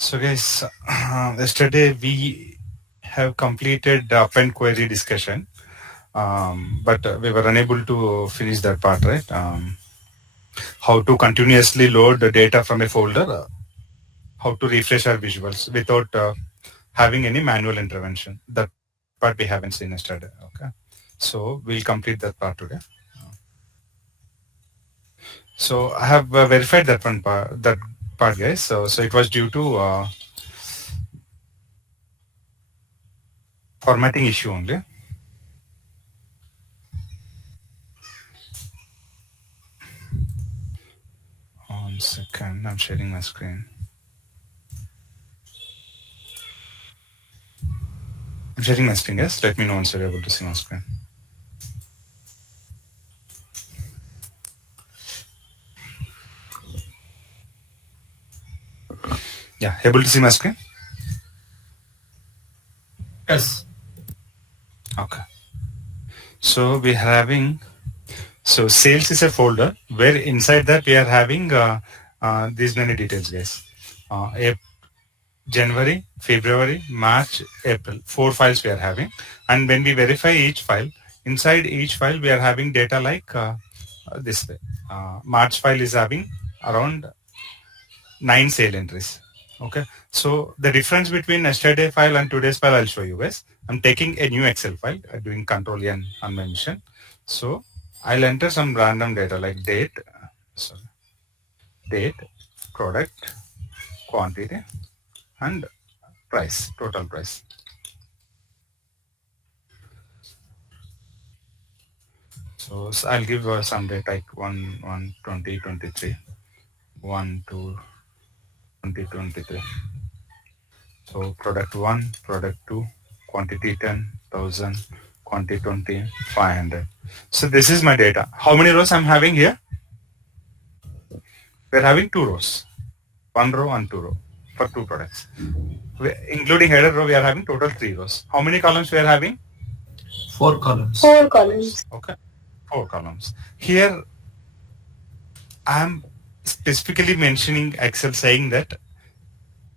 So guys, yesterday we have completed the append query discussion, but we were unable to finish that part, right? How to continuously load the data from a folder, how to refresh our visuals without having any manual intervention. That part we haven't seen yesterday. Okay, so we'll complete that part today. So I have verified that part, guys. So it was due to formatting issue only. One second, I'm sharing my screen. I'm sharing my screen, yes? Let me know once you're able to see my screen. Yeah, able to see my screen? Yes. Okay. So we're having, so sales is a folder where inside that we are having these many details, guys. January, February, March, April, 4 files we are having. And when we verify each file, inside each file we are having data like this way. March file is having around 9 sale entries. Okay, so the difference between yesterday file and today's file I'll show you guys. I'm taking a new Excel file, doing Control N on my machine. So I'll enter some random data like date, product, quantity, and price, total price. So I'll give some data like 1 2023, 1 2 2023. So product 1, product 2, quantity 10,000, quantity 20, 500. So this is my data. How many rows I'm having here? We're having 2 rows, 1 row and 2 row for 2 products. Including header row, we are having total 3 rows. How many columns we are having? 4 columns. 4 columns. Okay, 4 columns. Here I'm specifically mentioning Excel saying that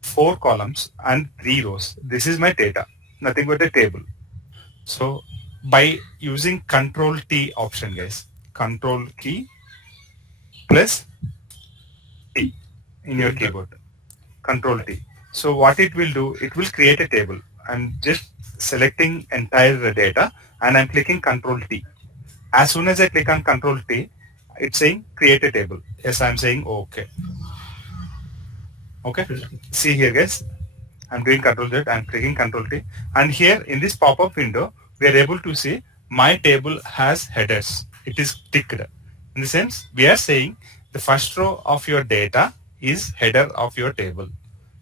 4 columns and 3 rows. This is my data, nothing but a table. So by using Control T option, guys, Control key plus T in your keyboard, Control T. So what it will do, it will create a table. I'm just selecting entire data and I'm clicking Control T. As soon as I click on Control T, it's saying create a table. Yes, I'm saying okay. Okay, see here, guys. I'm doing Control Z, I'm clicking Control T. And here in this pop-up window, we are able to see my table has headers. It is ticked. In the sense, we are saying the first row of your data is header of your table.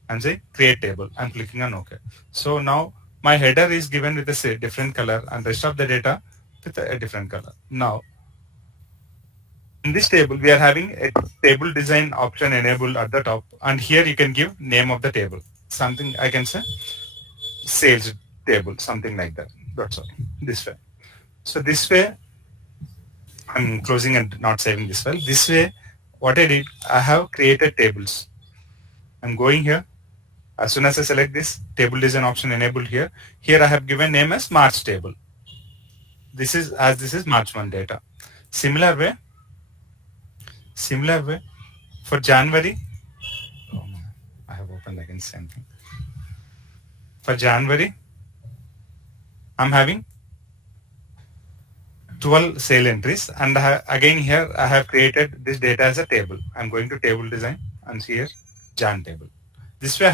I'm saying create table. I'm clicking on OK. So now my header is given with a different color and rest of the data with a different color. Now, in this table, we are having a table design option enabled at the top. And here you can give name of the table. Something I can say sales table, something like that. That's all. This way. So this way, I'm closing and not saving this file. This way, what I did, I have created tables. I'm going here. As soon as I select this table design option enabled here, here I have given name as March table. This is March 1 data. Similar way, for January, I have opened again same thing. For January, I'm having 12 sale entries, and again here I have created this data as a table. I'm going to table design and here Jan table. This way I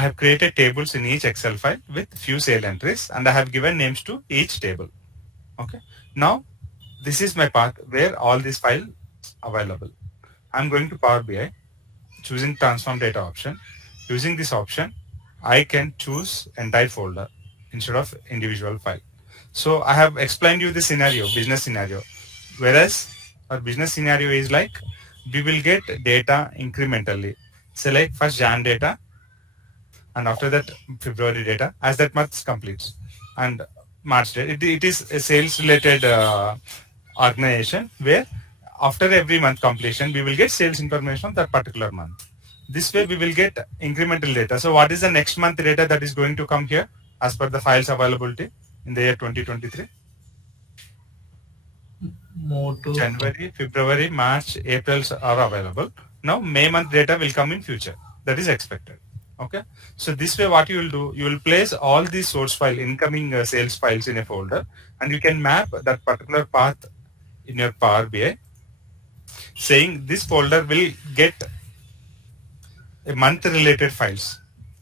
have created tables in each Excel file with few sale entries, and I have given names to each table. Okay. Now this is my path where all these files available. I'm going to Power BI, choosing transform data option. Using this option, I can choose entire folder instead of individual file. So I have explained you the scenario, business scenario. Whereas our business scenario is like, we will get data incrementally. Select first Jan data, and after that February data as that month completes. And March data. It is a sales related organization where after every month completion, we will get sales information of that particular month. This way we will get incremental data. So what is the next month data that is going to come here as per the files availability in the year 2023? More to January, February, March, April are available. Now May month data will come in future. That is expected. Okay. So this way what you will do, you will place all these source file, incoming sales files in a folder, and you can map that particular path in your Power BI, saying this folder will get a month related files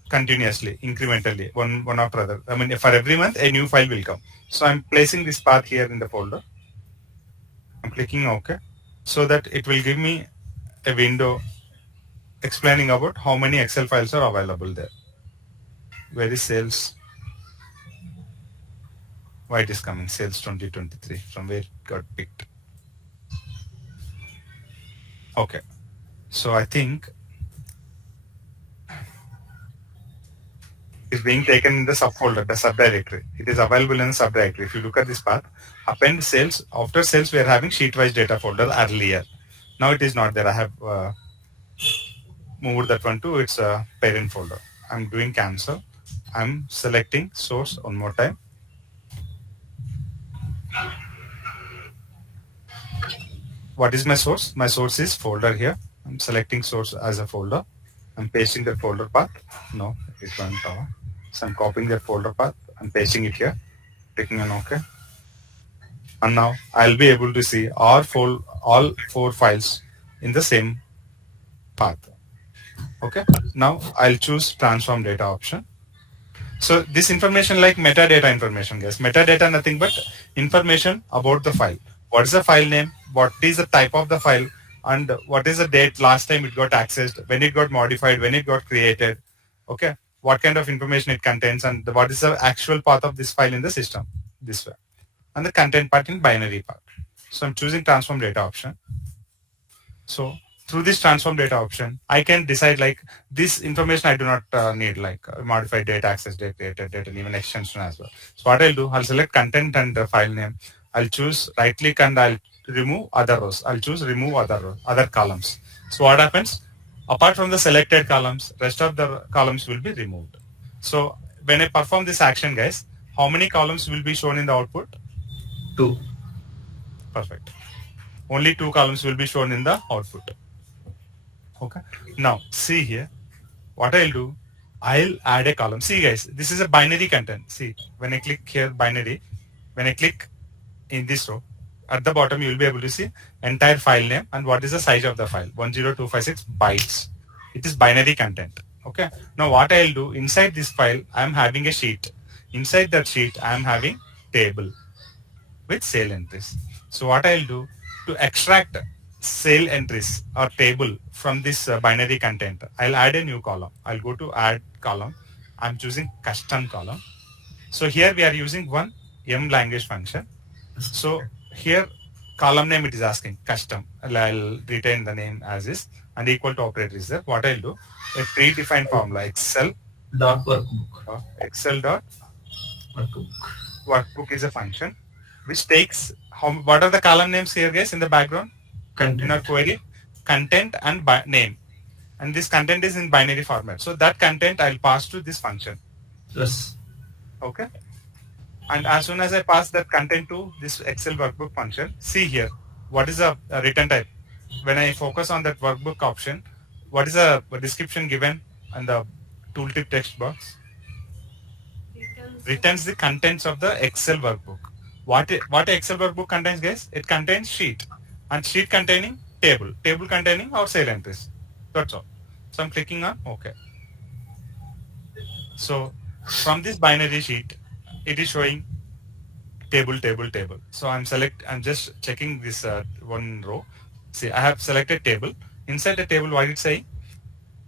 continuously, incrementally, one after other. I mean, for every month, a new file will come. So I'm placing this path here in the folder. I'm clicking OK, so that it will give me a window explaining about how many Excel files are available there. Where is sales? Why it is coming? Sales 2023. From where it got picked. Okay. So I think is being taken in the subfolder, the subdirectory. It is available in the subdirectory. If you look at this path, append sales, after sales we are having sheet-wise data folder earlier. Now it is not there. I have moved that one to its parent folder. I'm doing cancel. I'm selecting source one more time. What is my source? My source is folder here. I'm selecting source as a folder. I'm pasting the folder path. No, it went off. So I'm copying that folder path. I'm pasting it here. Clicking on OK. And now I'll be able to see all four files in the same path. Okay. Now I'll choose transform data option. So this information like metadata information, guys. Metadata nothing but information about the file. What is the file name? What is the type of the file? And what is the date last time it got accessed? When it got modified? When it got created? Okay. What kind of information it contains? And what is the actual path of this file in the system? This way. And the content part in binary part. So I'm choosing transform data option. So through this transform data option, I can decide like this information I do not need, like modified date, access date, created date, and even extension as well. So what I'll do, I'll select content and file name. I'll choose right click and I'll remove other rows. I'll choose remove other rows, other columns. So what happens? Apart from the selected columns, rest of the columns will be removed. So when I perform this action, guys, how many columns will be shown in the output? 2. Perfect. Only 2 columns will be shown in the output. Okay. Now see here, what I'll do, I'll add a column. See guys, this is a binary content. See, when I click here binary, when I click in this row, at the bottom you will be able to see entire file name and what is the size of the file, 10256 bytes. It is binary content. Okay. Now what I'll do, inside this file, I'm having a sheet. Inside that sheet, I'm having table with sale entries. So what I'll do, to extract sale entries or table from this binary content, I'll add a new column. I'll go to add column. I'm choosing custom column. So here we are using one M language function. So here column name it is asking custom. I'll retain the name as is and equal to operator is there. What I'll do, a predefined formula Excel Dot workbook. Excel dot Workbook. workbook is a function which takes what are the column names here guys in the background? In our Content. query, content and name, and this content is in binary format. So that content I'll pass to this function. Yes. Okay. And as soon as I pass that content to this Excel workbook function, see here, what is the return type? When I focus on that workbook option, what is the description given in the tooltip text box? Returns the contents of the Excel workbook. What Excel workbook contains, guys? It contains sheet. And sheet containing table containing our sale entries. That's all. So I'm clicking on OK. So from this binary sheet, it is showing table. So I'm just checking this one row. See, I have selected table. Inside the table, what it's saying?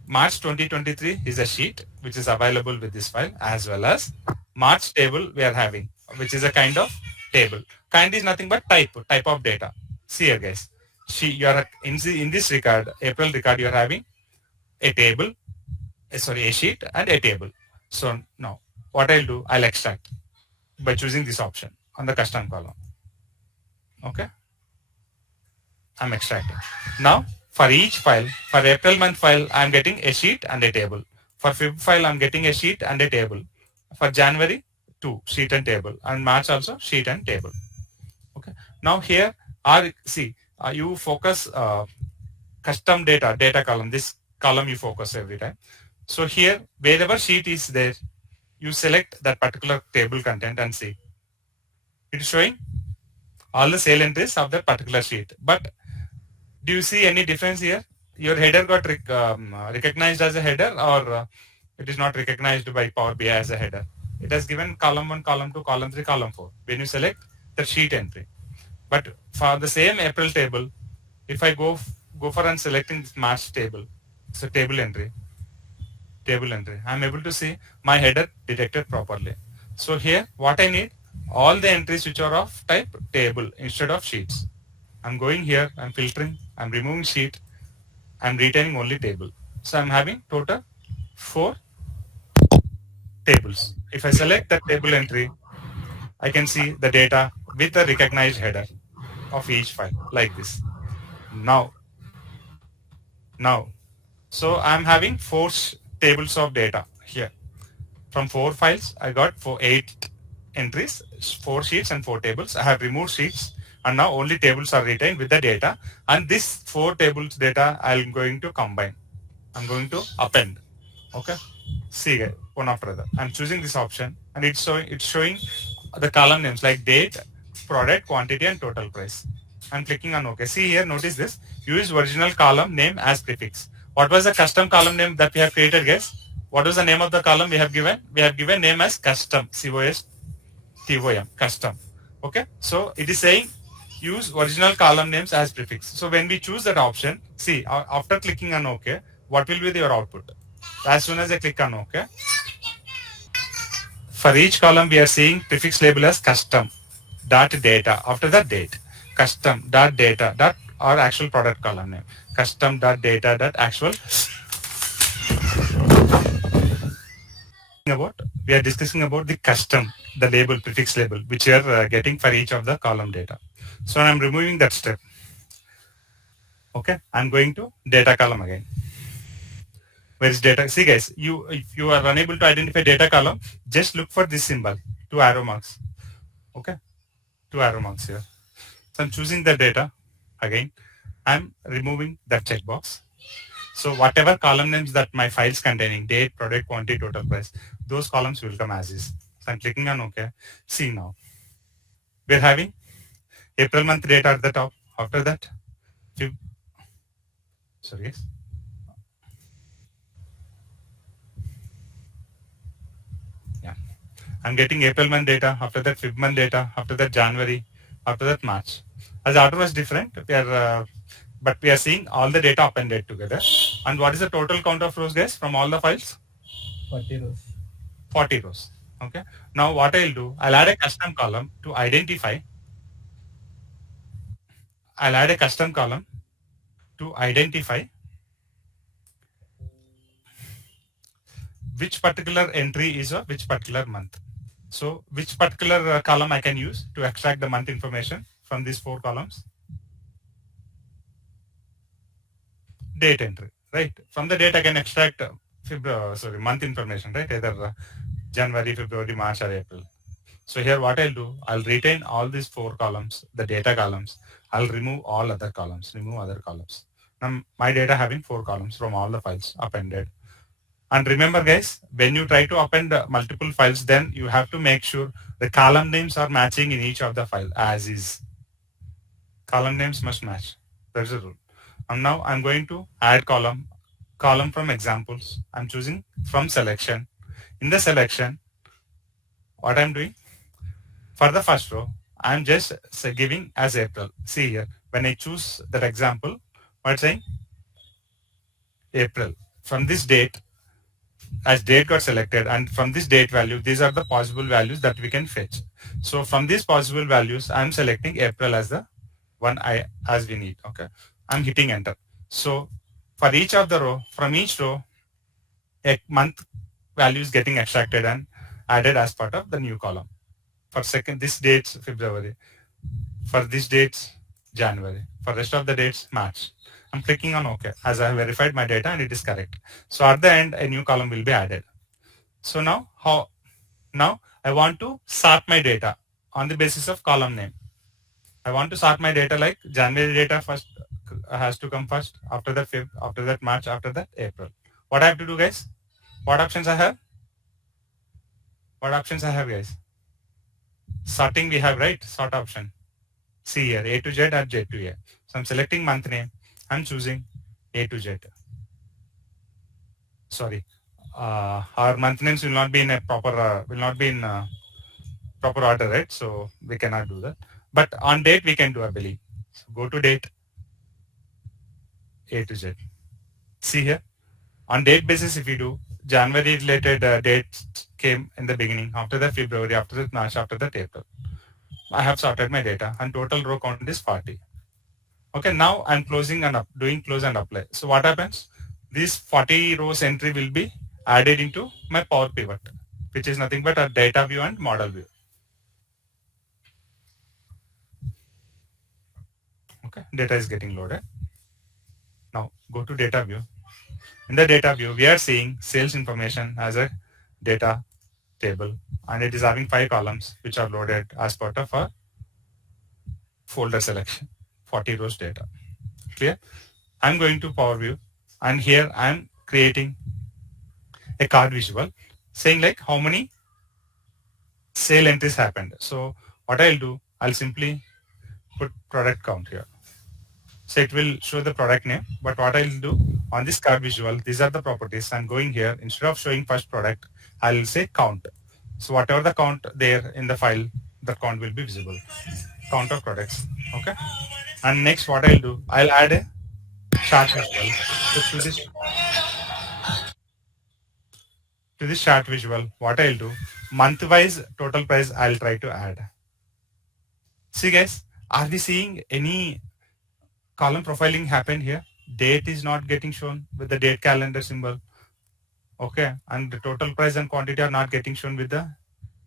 March 2023 is a sheet which is available with this file, as well as March table we are having, which is a kind of table. Kind is nothing but type of data. See here guys, you are in this record, April record, you are having a table, a sheet and a table. So now what I'll do, I'll extract by choosing this option on the custom column. Okay, I'm extracting. Now For each file, for April month file, I'm getting a sheet and a table. For Feb file, I'm getting a sheet and a table. For January, 2 sheet and table, and March also sheet and table. Okay. Now here are see you focus custom data column. This column you focus every time. So here wherever sheet is there, you select that particular table content and see it is showing all the sale entries of that particular sheet. But do you see any difference here? Your header got recognized as a header, or it is not recognized by Power BI as a header. It has given column 1, column 2, column 3, column 4 when you select the sheet entry. But for the same April table, if I go for and selecting this March table, so table entry, I'm able to see my header detected properly. So here what I need, all the entries which are of type table instead of sheets. I'm going here, I'm filtering, I'm removing sheet, I'm retaining only table. So I'm having total 4 tables. If I select the table entry, I can see the data with the recognized header of each file like this. Now, so I'm having 4 tables of data here. From 4 files, I got 8 entries, 4 sheets and 4 tables. I have removed sheets and now only tables are retained with the data. And this 4 tables data I'm going to combine. I'm going to append. Okay. See one after other. I'm choosing this option and it's showing the column names like date, product, quantity and total price. I'm clicking on OK. See here, notice this. Use original column name as prefix. What was the custom column name that we have created, guys? What was the name of the column we have given? We have given name as custom, COSTOM, custom. Okay. So it is saying use original column names as prefix. So when we choose that option, see after clicking on OK, what will be your output? As soon as I click on OK, for each column we are seeing prefix label as custom dot data. After that date, custom dot data dot or actual product column name, custom dot data dot actual. We are discussing about the custom, the label, prefix label, which you are getting for each of the column data. So I'm removing that step. Okay, I'm going to data column again. Where is data? See guys, if you are unable to identify data column, just look for this symbol, 2 arrow marks. Okay, 2 arrow marks here. So I'm choosing the data again. I'm removing that checkbox. So whatever column names that my files containing, date, product, quantity, total price, those columns will come as is. So I'm clicking on OK. See now, we're having April month data at the top. After that, sorry. Yeah, I'm getting April month data. After that, Feb month data. After that, January. After that, March. As the order was different, but we are seeing all the data appended together. And what is the total count of rows, guys, from all the files? 40 rows. 40 rows. Okay. Now what I'll do, I'll add a custom column to identify. Which particular entry is of which particular month. So which particular column I can use to extract the month information from these 4 columns? Date entry, right? From the date I can extract month information, right? Either January, February, March or April. So here what I'll do, I'll retain all these 4 columns, the data columns. I'll remove all other columns, Now my data having 4 columns from all the files appended. And remember guys, when you try to append multiple files, then you have to make sure the column names are matching in each of the file as is. Column names must match. That's the rule. And now I'm going to add column from examples. I'm choosing from selection. In the selection, what I'm doing, for the first row, I'm just giving as April. See here, when I choose that example, what's saying? April. From this date, as date got selected, and from this date value, these are the possible values that we can fetch. So from these possible values, I'm selecting April as the one as we need. Okay, I'm hitting enter. So for each of the row, from each row, a month value is getting extracted and added as part of the new column. For this date's February. For this date's January. For rest of the dates, March. I'm clicking on OK as I have verified my data and it is correct. So at the end, a new column will be added. So now I want to sort my data on the basis of column name. I want to sort my data like January data first has to come first, after that Feb, after that March, after that April. What I have to do, guys? What options I have? What options I have, guys? Sorting we have, right? Sort option. See here, A to Z or Z to A. So I'm selecting month name. I'm choosing A to Z. Sorry, our month names will not be in a proper proper order, right? So we cannot do that. But on date we can do, I believe. So go to date, A to Z. See here, on date basis, if you do January related dates came in the beginning. After that February, after that March, after that April. I have sorted my data and total row count is 40. Okay, now I'm closing and doing close and apply. So what happens? This 40 rows entry will be added into my Power Pivot, which is nothing but a data view and model view. Okay, data is getting loaded. Now go to data view. In the data view, we are seeing sales information as a data table, and it is having 5 columns which are loaded as part of a folder selection, 40 rows data. Clear? I'm going to Power View, and here I'm creating a card visual saying like how many sale entries happened. So what I'll do, I'll simply put product count here. So it will show the product name, but what I'll do on this card visual, these are the properties. I'm going here, instead of showing first product, I'll say count. So whatever the count there in the file, the count will be visible. Count of products. Okay. And next what I'll do, I'll add a chart visual. So to this chart visual, what I'll do, month-wise total price I'll try to add. See guys, are we seeing any column profiling happen here? Date is not getting shown with the date calendar symbol. Okay, and the total price and quantity are not getting shown with the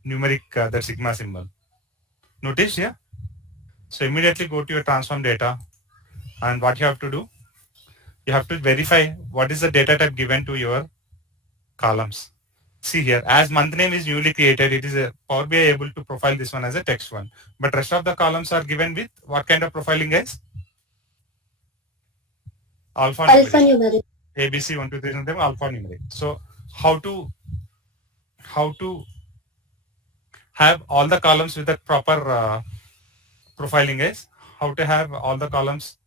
numeric, the sigma symbol. Notice here. So immediately go to your transform data, and what you have to do, you have to verify what is the data type given to your columns. See here, as month name is newly created, it is a Power BI able to profile this one as a text one. But rest of the columns are given with what kind of profiling, guys? Alphanumeric. ABC 1, 2, 3, and alphanumeric. So how to have all the columns with the proper profiling, guys? How to have all the columns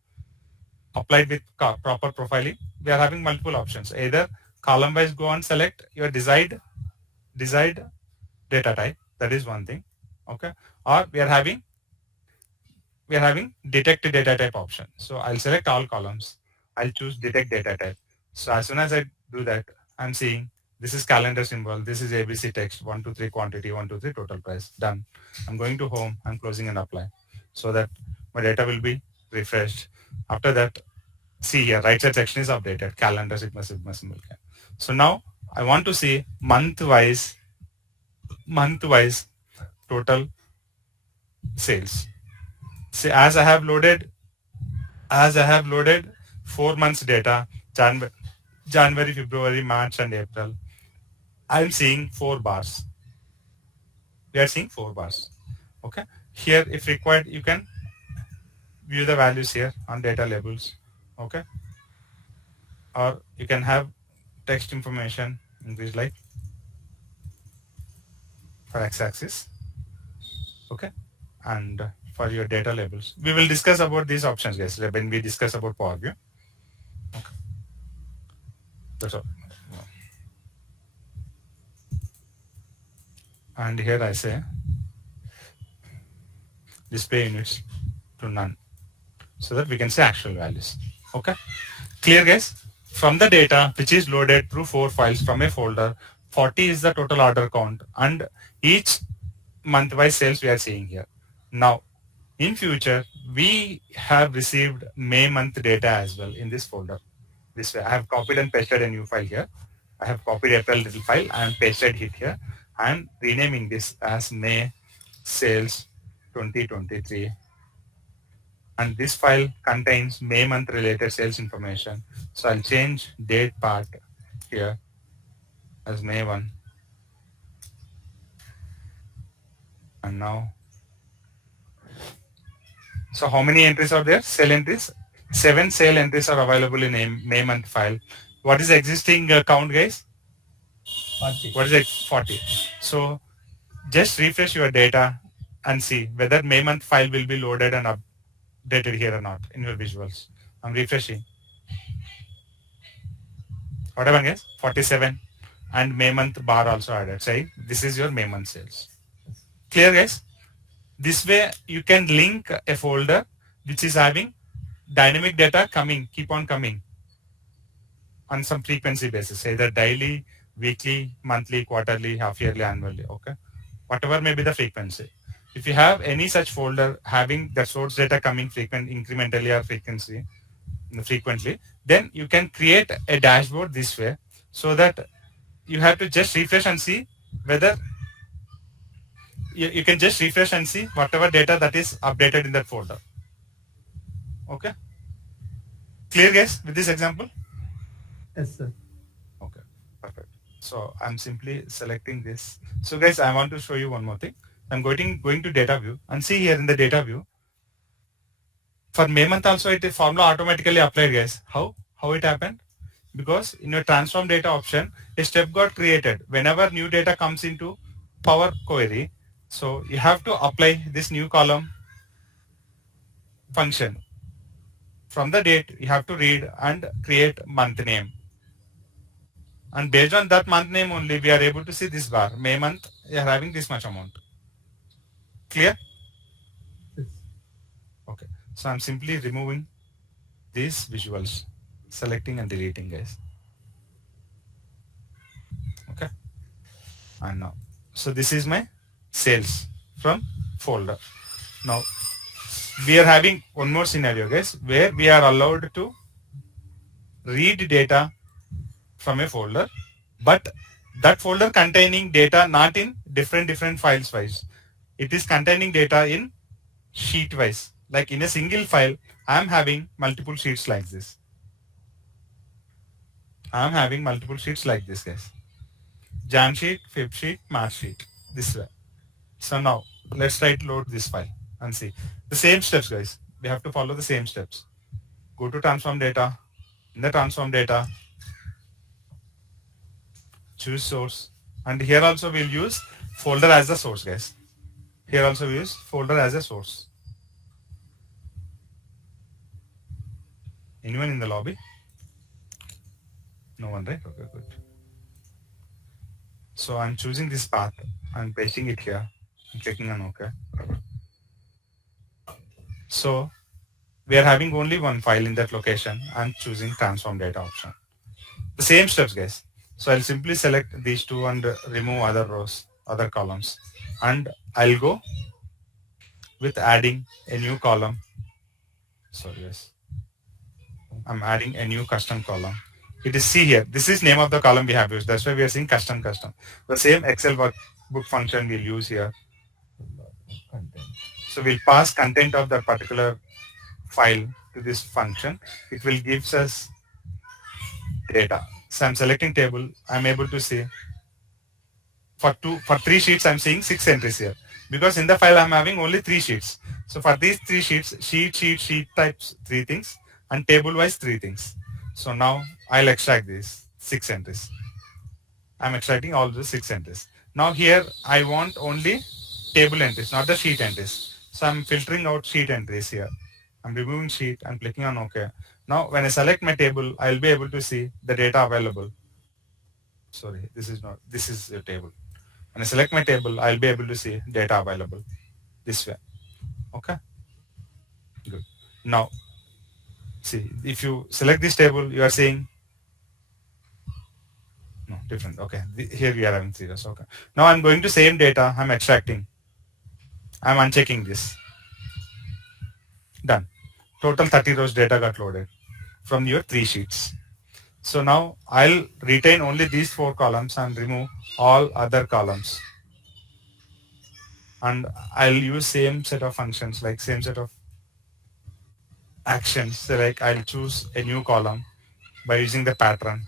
applied with proper profiling? We are having multiple options. Either column wise go and select your desired data type. That is one thing. Okay. Or we are having detect data type option. So I'll select all columns. I'll choose detect data type. So as soon as I do that, I'm seeing this is calendar symbol. This is ABC text, 1, 2, 3 quantity, 1, 2, 3 total price. Done. I'm going to home. I'm closing and apply so that my data will be refreshed. After that, see here, right side section is updated. Calendar sigma symbol. So now I want to see month-wise total sales. See, as I have loaded 4 months data, January, February, March, and April. I'm seeing 4 bars. We are seeing 4 bars. Okay. Here, if required, you can view the values here on data labels. Okay. Or you can have text information increase like for x-axis. Okay. And for your data labels, we will discuss about these options, guys, when we discuss about Power BI. Okay. That's all. And here I say display units to none so that we can see actual values. Okay. Clear, guys? From the data which is loaded through 4 files from a folder, 40 is the total order count, and each month-wise sales we are seeing here. Now, in future, we have received May month data as well in this folder. This way, I have copied and pasted a new file here. I have copied April little file and pasted it here. I am renaming this as May sales 2023 and this file contains May month related sales information. So I'll change date part here as May 1, and now, so how many entries are there? Sale entries. 7 sale entries are available in a May month file. What is the existing count, guys? 40. What is it? 40. So just refresh your data and see whether May month file will be loaded and updated here or not in your visuals. I'm refreshing. Whatever, guys, 47, and May month bar also added. Say this is your May month sales. Clear, guys? This way you can link a folder which is having dynamic data coming, keep on coming on some frequency basis, either daily, weekly, monthly, quarterly, half yearly, annually. Okay, whatever may be the frequency. If you have any such folder having the source data coming incrementally or frequently, then you can create a dashboard this way, so that you have to just refresh and see whether you can just refresh and see whatever data that is updated in that folder. Okay, clear, guys, with this example? Yes, sir. Okay, perfect. So I'm simply selecting this. So guys, I want to show you one more thing. I'm going to data view and see here in the data view. For May month also it is formula automatically applied, guys. How it happened? Because in your transform data option, a step got created whenever new data comes into Power Query. So you have to apply this new column function. From the date, you have to read and create month name. And based on that month name only, we are able to see this bar. May month, you are having this much amount. Clear? Yes. Okay. So I'm simply removing these visuals, selecting and deleting, guys. Okay. And now, so this is my sales from folder. Now, we are having one more scenario, guys, where we are allowed to read data from a folder, but that folder containing data not in different files wise. It is containing data in sheet wise. Like in a single file, I am having multiple sheets like this. I am having multiple sheets like this, guys. Jan sheet, Feb sheet, March sheet. This way. So now let's try to load this file and see the same steps, guys. We have to follow the same steps. Go to transform data. In the transform data, choose source, and here also we'll use folder as the source, guys. Here also we use folder as a source. Anyone in the lobby? No one, right? Okay, good. So I'm choosing this path. I'm pasting it here. I'm clicking on OK. So we are having only one file in that location. I'm choosing transform data option. The same steps, guys. So I'll simply select these two and remove other rows, other columns, and I'll go with adding a new column. Sorry, yes. I'm adding a new custom column. It is C here. This is name of the column we have used. That's why we are seeing custom. The same Excel workbook function we'll use here. So we'll pass content of that particular file to this function. It will gives us data. So I'm selecting table. I'm able to see for 3 sheets, I'm seeing 6 entries here, because in the file I'm having only 3 sheets. So for these 3 sheets, sheet types 3 things, and table wise 3 things. So now I'll extract these 6 entries. I'm extracting all the 6 entries. Now here I want only table entries, not the sheet entries. So I'm filtering out sheet entries here. I'm removing sheet and clicking on OK. Now when I select my table, I'll be able to see the data available. Sorry, this is your table. When I select my table, I'll be able to see data available this way. Okay, good. Now, see, if you select this table, you are seeing no different. Okay, here we are having zeros. Okay. Now I'm going to same data. I'm extracting. I'm unchecking this. Done. Total 30 rows data got loaded from your 3 sheets. So now I'll retain only these 4 columns and remove all other columns. And I'll use same set of functions, like same set of actions. So like I'll choose a new column by using the pattern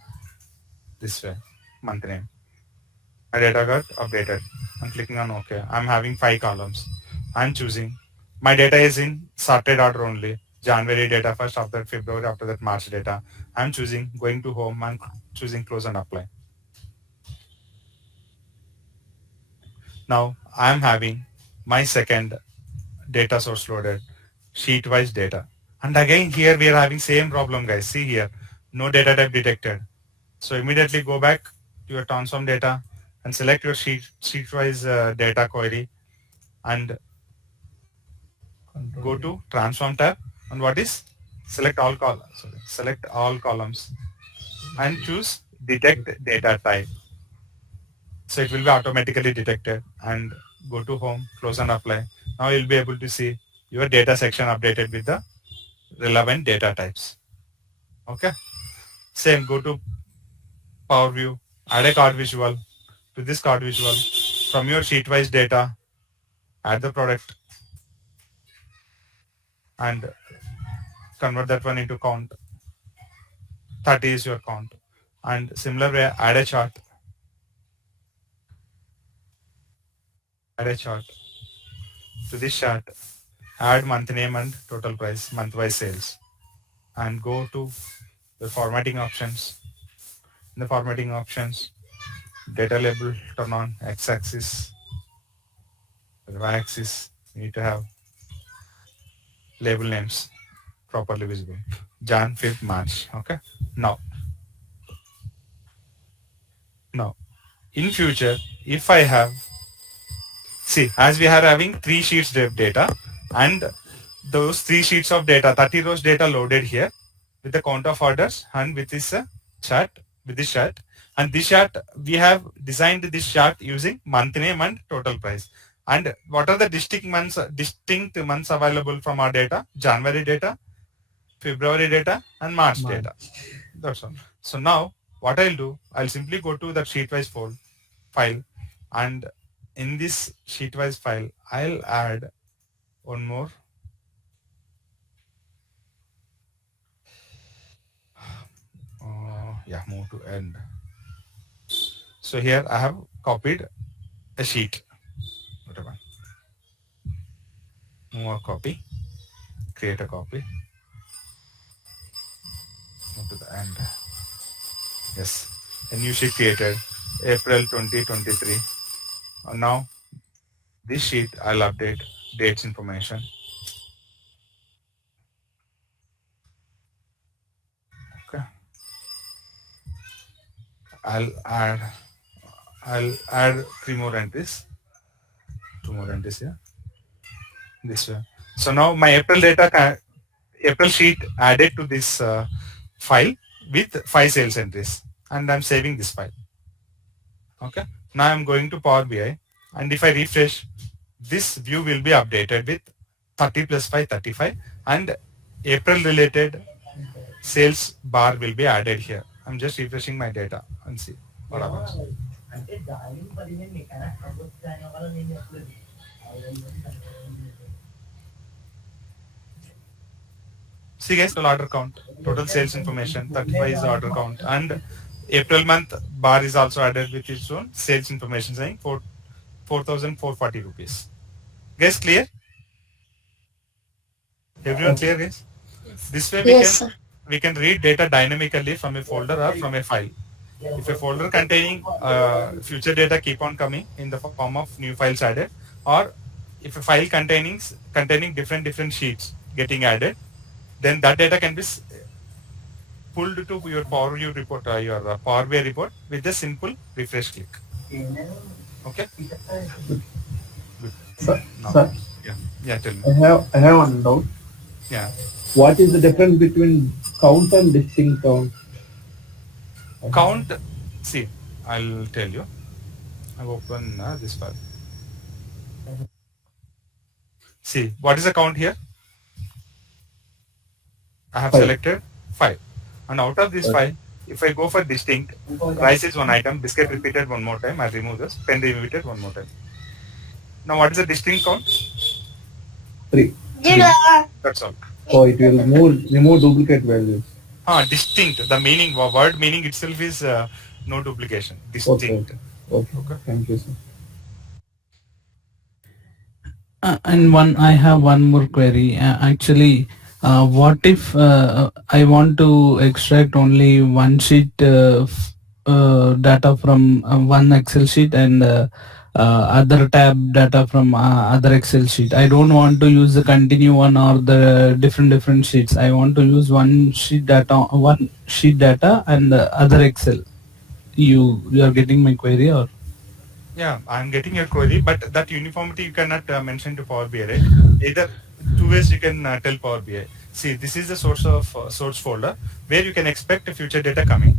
this way, month name. My data got updated. I'm clicking on OK. I'm having 5 columns. I'm choosing. My data is in sorted order only. January data first, after that February, after that March data. I'm choosing going to home and choosing close and apply. Now I'm having my second data source loaded, sheet wise data. And again here we are having same problem, guys. See here, no data type detected. So immediately go back to your transform data and select your sheet wise data query and go to transform tab and what is select all columns and choose detect data type. So it will be automatically detected and go to home, close and apply. Now you'll be able to see your data section updated with the relevant data types. Okay. Same, go to Power View, add a card visual. To this card visual, from your sheet wise data, add the product and convert that one into count. 30 is your count. And similar way, add a chart. Add a chart. To this chart, add month name and total price, month wise sales. And go to the formatting options. In the formatting options, data label turn on x-axis, y-axis. You need to have label names properly visible. Jan, 5th, March. Okay. Now, in future, if I have, see, as we are having 3 sheets of data and those 3 sheets of data, 30 rows data loaded here with the count of orders and with this chart, with this chart. And this chart, we have designed this chart using month name and total price. And what are the distinct months available from our data? January data, February data, and March data. That's all. So now what I'll do, I'll simply go to the sheetwise file, and in this sheetwise file, I'll add one more. Move to end. So here I have copied a sheet. Whatever. Move a copy. Create a copy. Move to the end. Yes. A new sheet created. April 2023. And now this sheet I'll update dates information. Okay. I'll add 3 more entries. 2 more entries here. This way. So now my April data, April sheet added to this file with 5 sales entries, and I'm saving this file. Okay. Now I'm going to Power BI, and if I refresh, this view will be updated with 30 plus 5, 35, and April related sales bar will be added here. I'm just refreshing my data and see what happens. See guys, total order count, total sales information, 35 is the order count, and April month bar is also added with its own sales information saying 4,440 rupees. Guys, clear? Everyone clear, guys? This way we can read data dynamically from a folder or from a file. If a folder containing future data keep on coming in the form of new files added, or if a file containing different sheets getting added, then that data can be pulled to your Power View report, your Power BI report with a simple refresh click. Okay. Sir, tell me. I have one doubt. Yeah. What is the difference between count and distinct count? Count. See, I'll tell you. I've opened this file. See, what is the count here? I have 5. selected 5. And out of this 5, if I go for distinct, rice is one item, biscuit repeated one more time, I'll remove this, pen repeated one more time. Now what is the distinct count? 3. That's all. Oh, it will remove duplicate values. Distinct. The meaning, word meaning itself is no duplication. Okay, Distinct. okay, okay. Okay. Thank you, sir. And one, I have one more query. Actually, what if I want to extract only one sheet data from one Excel sheet and other tab data from other Excel sheet? I don't want to use the continue one or the different sheets. I want to use one sheet data and other Excel. You are getting my query, or? Yeah, I'm getting your query, but that uniformity you cannot mention to Power BI, right? Either two ways you can tell Power BI. See, this is the source folder where you can expect future data coming.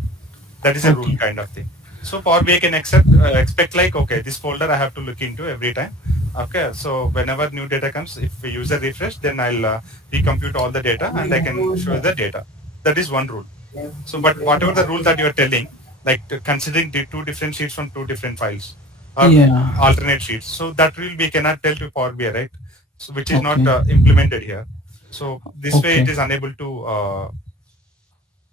That is a rule Okay. kind of thing. So Power BI can expect like, okay, this folder I have to look into every time. Okay, so whenever new data comes, if we use a refresh, then I'll recompute all the data and I can show the data. That is one rule. So, but whatever the rule that you are telling, like considering the two different sheets from two different files or Yeah. alternate sheets, so that rule we cannot tell to Power BI, right? So, which is not Okay. implemented here. So this way it Okay. is unable to,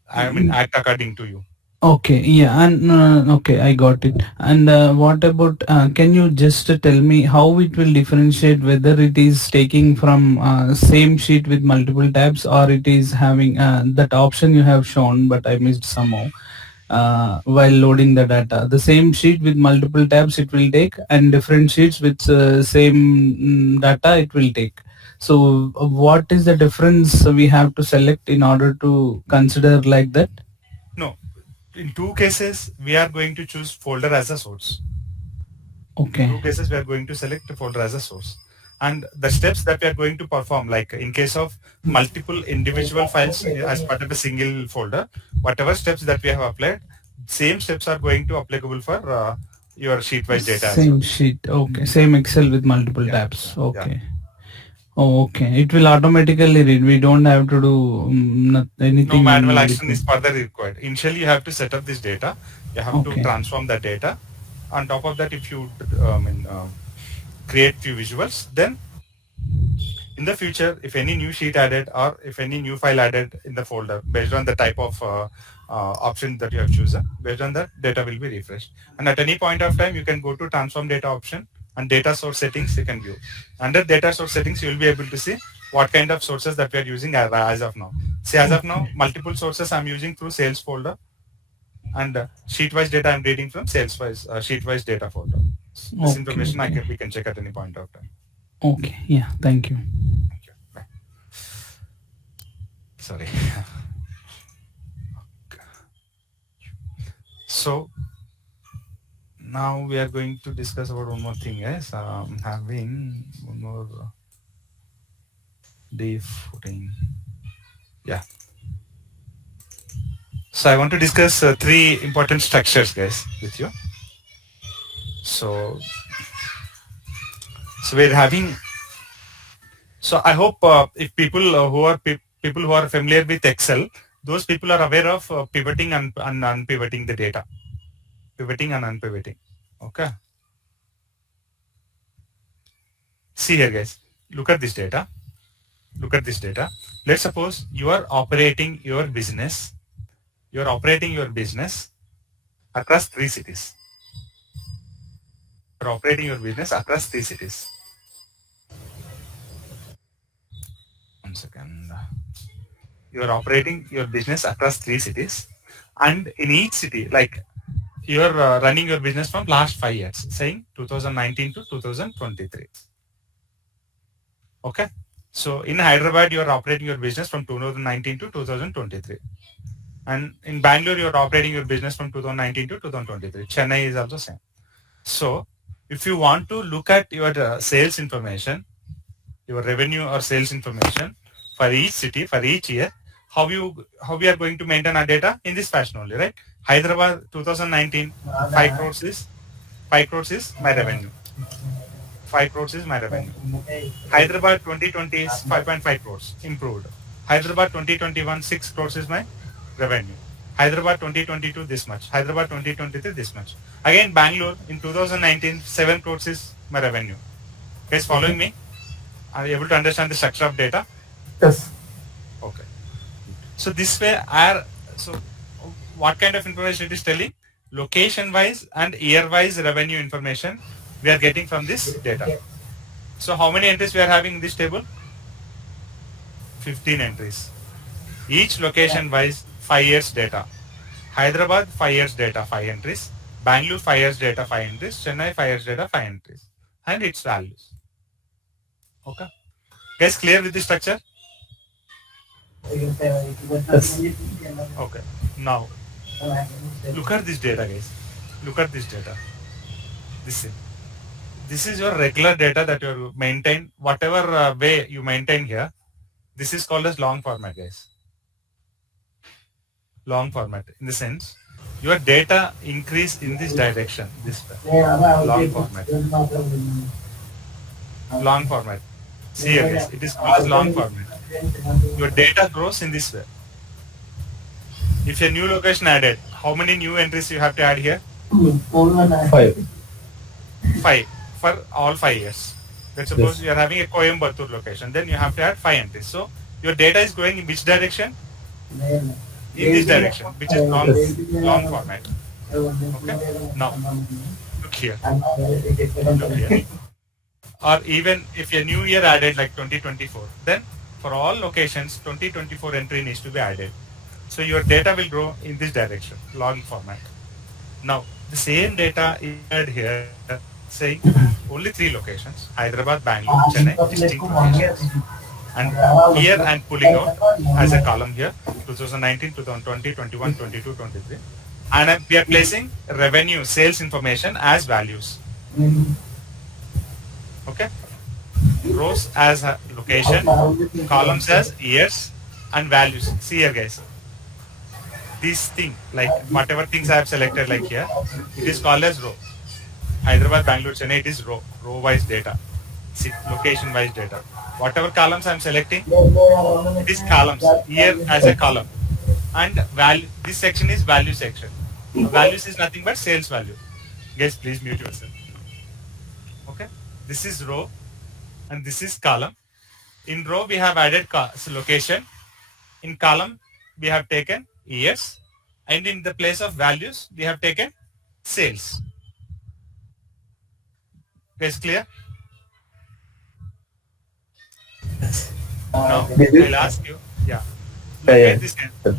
I mean, act according to you. Okay, yeah, and okay, I got it. And what about, can you just tell me how it will differentiate whether it is taking from same sheet with multiple tabs, or it is having that option you have shown, but I missed somehow while loading the data. The same sheet with multiple tabs it will take, and different sheets with same data it will take. So what is the difference we have to select in order to consider like that? No, in two cases, we are going to choose folder as a source. In Okay. two cases, we are going to select the folder as a source. And the steps that we are going to perform, like in case of multiple individual files as part of a single folder, whatever steps that we have applied, same steps are going to applicable for your sheet-wise data as Same well. sheet. Okay. Same Excel with multiple Yeah, tabs. yeah. Okay. Oh, okay. It will automatically read. We don't have to do No anything manual in action is between. further required. Initially, you have to set up this data. You have to Okay. transform the data. On top of that, if you create few visuals, then in the future, if any new sheet added or if any new file added in the folder based on the type of option that you have chosen, based on that data will be refreshed. And at any point of time, you can go to transform data option and data source settings you can view. Under data source settings, you will be able to see what kind of sources that we are using as of now. See, as of now, Okay. multiple sources I'm using through sales folder, and sheet-wise data I'm reading from sales-wise sheet-wise data folder. This Okay. information Okay. we can check at any point of time. Okay. Yeah. Thank you. Thank you. Bye. Sorry. So now we are going to discuss about one more thing, guys. Having one more Day14. Yeah. So I want to discuss three important structures, guys, with you. So we're having. So I hope if people people who are familiar with Excel, those people are aware of pivoting and unpivoting the data, pivoting and unpivoting. Okay. See here, guys. Look at this data. Look at this data. Let's suppose you are operating your business. You are operating your business across three cities. You are operating your business across three cities. One second. You are operating your business across three cities, and in each city, like you are running your business from last 5 years, saying 2019 to 2023. Okay. So in Hyderabad, you are operating your business from 2019 to 2023. And in Bangalore, you are operating your business from 2019 to 2023. Chennai is also same. So if you want to look at your sales information, your revenue or sales information for each city, for each year, how we are going to maintain our data in this fashion only, right? Hyderabad 2019, 5 crores is my revenue. 5 crores is my revenue. Hyderabad 2020 is 5.5 crores, improved. Hyderabad 2021, 6 crores is my revenue. Hyderabad 2022, this much. Hyderabad 2023, this much. Again, Bangalore in 2019, 7 crores is my revenue. Guys, following me? Are you able to understand the structure of data? Yes. So this way our, so what kind of information it is telling? Location wise and year wise revenue information we are getting from this data. So how many entries we are having in this table? 15 entries. Each location wise 5 years data. Hyderabad 5 years data 5 entries. Bangalore 5 years data 5 entries. Chennai 5 years data 5 entries. And its values. Okay. Guys, clear with the structure? Okay. Now look at this data, guys. Look at this data. This is your regular data that you maintain, whatever way you maintain here. This is called as long format, guys. Long format in the sense your data increase in this direction, this way. Long format. Long format. See here, guys. It is called as long format. Your data grows in this way. If a new location added, how many new entries you have to add here? 5. 5 for all 5 years. Let's suppose you are having a Coimbatore location, then you have to add 5 entries. So your data is going in which direction? In this direction, which is long format. Okay. Now look here. Look here. Or even if a new year added like 2024, then for all locations 2024 entry needs to be added. So your data will grow in this direction, long format. Now the same data is added here, saying only 3 locations: Hyderabad, Bangalore, Chennai, distinct locations. And here I'm pulling out as a column here 2019, 2020, 21, 22, 23, and we are placing revenue, sales information as values. Okay, rows as a location, columns as years, and values. See here, guys. This thing, like whatever things I have selected, like here, it is called as row. Hyderabad, Bangalore, Chennai, it is row wise data. See, location wise data. Whatever columns I am selecting, it is columns. Year as a column, and value. This section is value section. Values is nothing but sales value. Guys, please mute yourself. Okay, this is row, and this is column. In row we have added location. In column we have taken years, and in the place of values we have taken sales. Guys, clear? Now I'll ask you, yeah.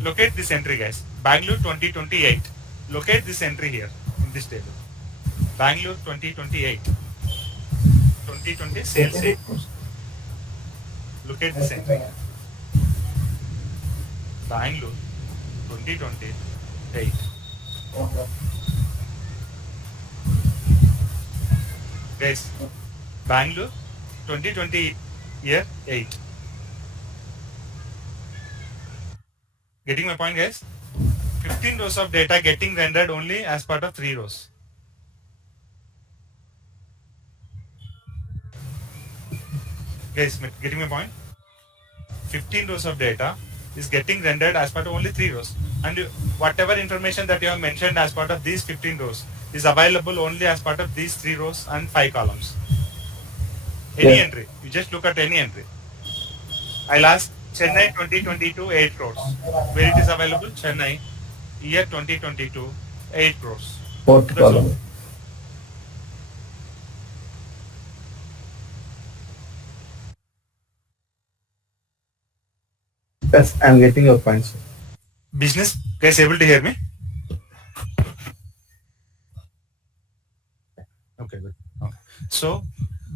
Locate this entry, guys. Bangalore 2028. Locate this entry here in this table. Bangalore 2028. 2020 sales 8 crores. Locate this entry. Bangalore 2028. Guys, Bangalore 2020 year 8. Getting my point, guys? 15 rows of data getting rendered only as part of 3 rows. Guys, getting my point? 15 rows of data is getting rendered as part of only 3 rows. And whatever information that you have mentioned as part of these 15 rows is available only as part of these 3 rows and 5 columns. Any entry. You just look at any entry. I'll ask Chennai 2022 8 crores. Where it is available? Chennai year 2022 8 crores. 4th column. Yes, I'm getting your point, sir. Business, guys, able to hear me? Okay, good. Okay. So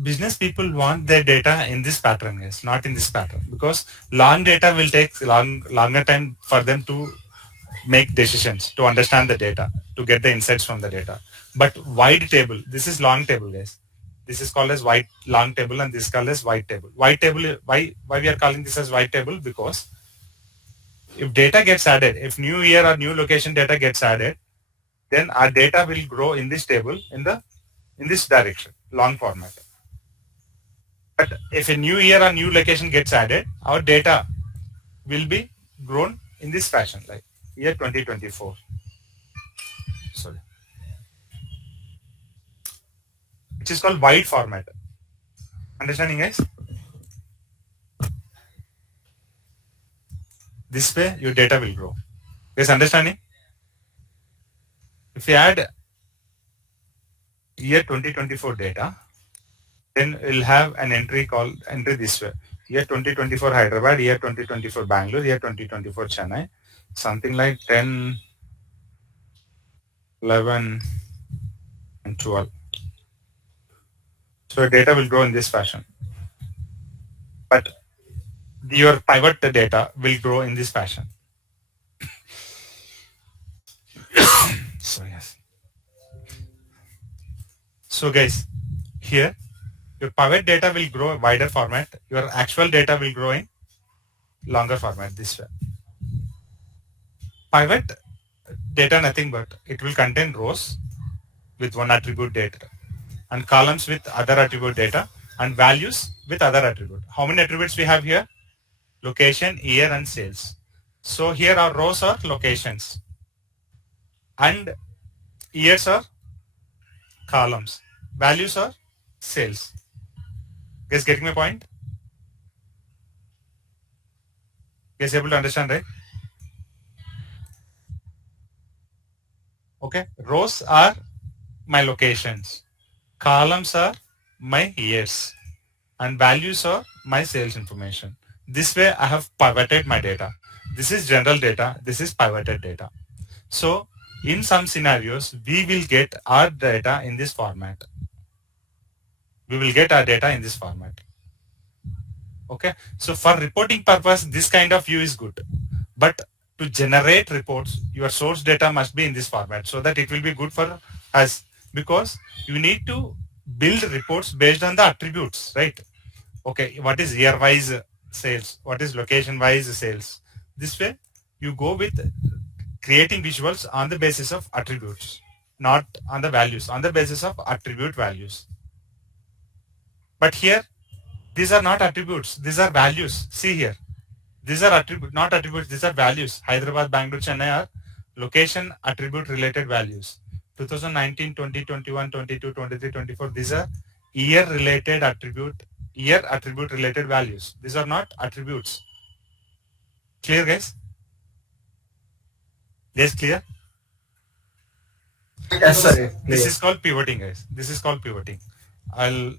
business people want their data in this pattern, guys, not in this pattern, because long data will take longer time for them to make decisions, to understand the data, to get the insights from the data. But wide table, this is long table, guys. This is called as long table, and this is called as wide table. Wide table, why we are calling this as wide table? Because if data gets added, if new year or new location data gets added, then our data will grow in this table in this direction, long format. But if a new year or new location gets added, our data will be grown in this fashion, like year 2024. Sorry. Which is called wide format. Understanding, guys? This way your data will grow. Is understanding? If you add year 2024 data, then we'll have an entry called entry this way. Year 2024 Hyderabad, year 2024 Bangalore, year 2024 Chennai, something like 10, 11, and 12. So data will grow in this fashion. But your pivot data will grow in this fashion. So yes. So guys, here your pivot data will grow wider format. Your actual data will grow in longer format this way. Pivot data nothing but it will contain rows with one attribute data and columns with other attribute data and values with other attribute. How many attributes we have here? Location, year and sales. So here our rows are locations and years are columns. Values are sales. Guys getting my point? Guys able to understand, right? Okay. Rows are my locations. Columns are my years. And values are my sales information. This way I have pivoted my data. This is general data. This is pivoted data. So in some scenarios, we will get our data in this format. We will get our data in this format. Okay. So for reporting purpose, this kind of view is good. But to generate reports, your source data must be in this format so that it will be good for us because you need to build reports based on the attributes, right? Okay, what is year-wise sales? What is location-wise sales? This way, you go with creating visuals on the basis of attributes, not on the values, on the basis of attribute values. But here, these are not attributes. These are values. See here. These are attributes, not attributes. These are values. Hyderabad, Bangalore, Chennai are location attribute related values. 2019, 20, 21, 22, 23, 24. These are year related attribute, year attribute related values. These are not attributes. Clear, guys? Yes, clear? Yes, sir. This is called pivoting, guys. This is called pivoting. I'll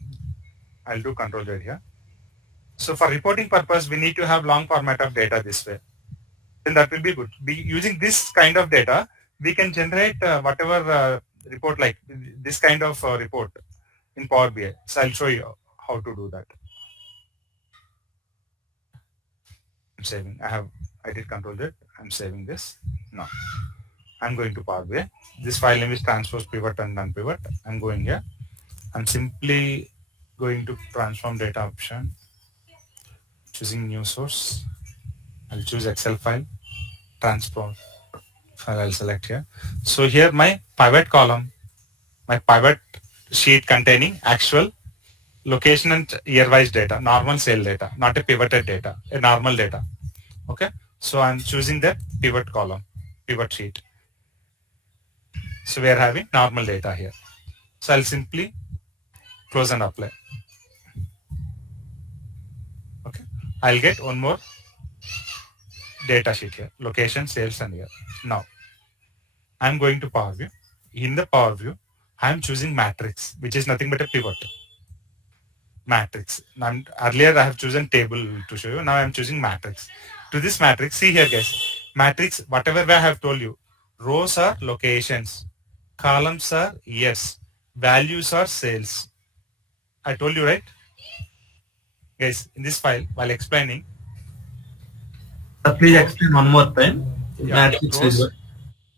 do control Z here. So for reporting purpose, we need to have long format of data this way. Then that will be good. Using this kind of data, we can generate whatever report like this kind of report in Power BI. So I'll show you how to do that. I'm saving. I did control Z. I'm saving this. Now I'm going to Power BI. This file name is Transpose, Pivot and Unpivot. I'm going here. I'm simply going to transform data option. Choosing new source. I'll choose Excel file. Transpose file I'll select here. So here my pivot column, my pivot sheet containing actual location and year-wise data, normal sale data, not a pivoted data, a normal data. Okay. So I'm choosing the pivot column, pivot sheet. So we are having normal data here. So I'll simply close and apply. Okay. I'll get one more data sheet here, location, sales and year. Now I'm going to Power View. In the Power View, I'm choosing matrix, which is nothing but a pivot. Matrix. Earlier I have chosen table to show you. Now I'm choosing matrix. To this matrix, see here guys, matrix, whatever way I have told you, rows are locations, columns are years, values are sales. I told you, right? Guys, in this file, while explaining. Please explain one more time. Yeah,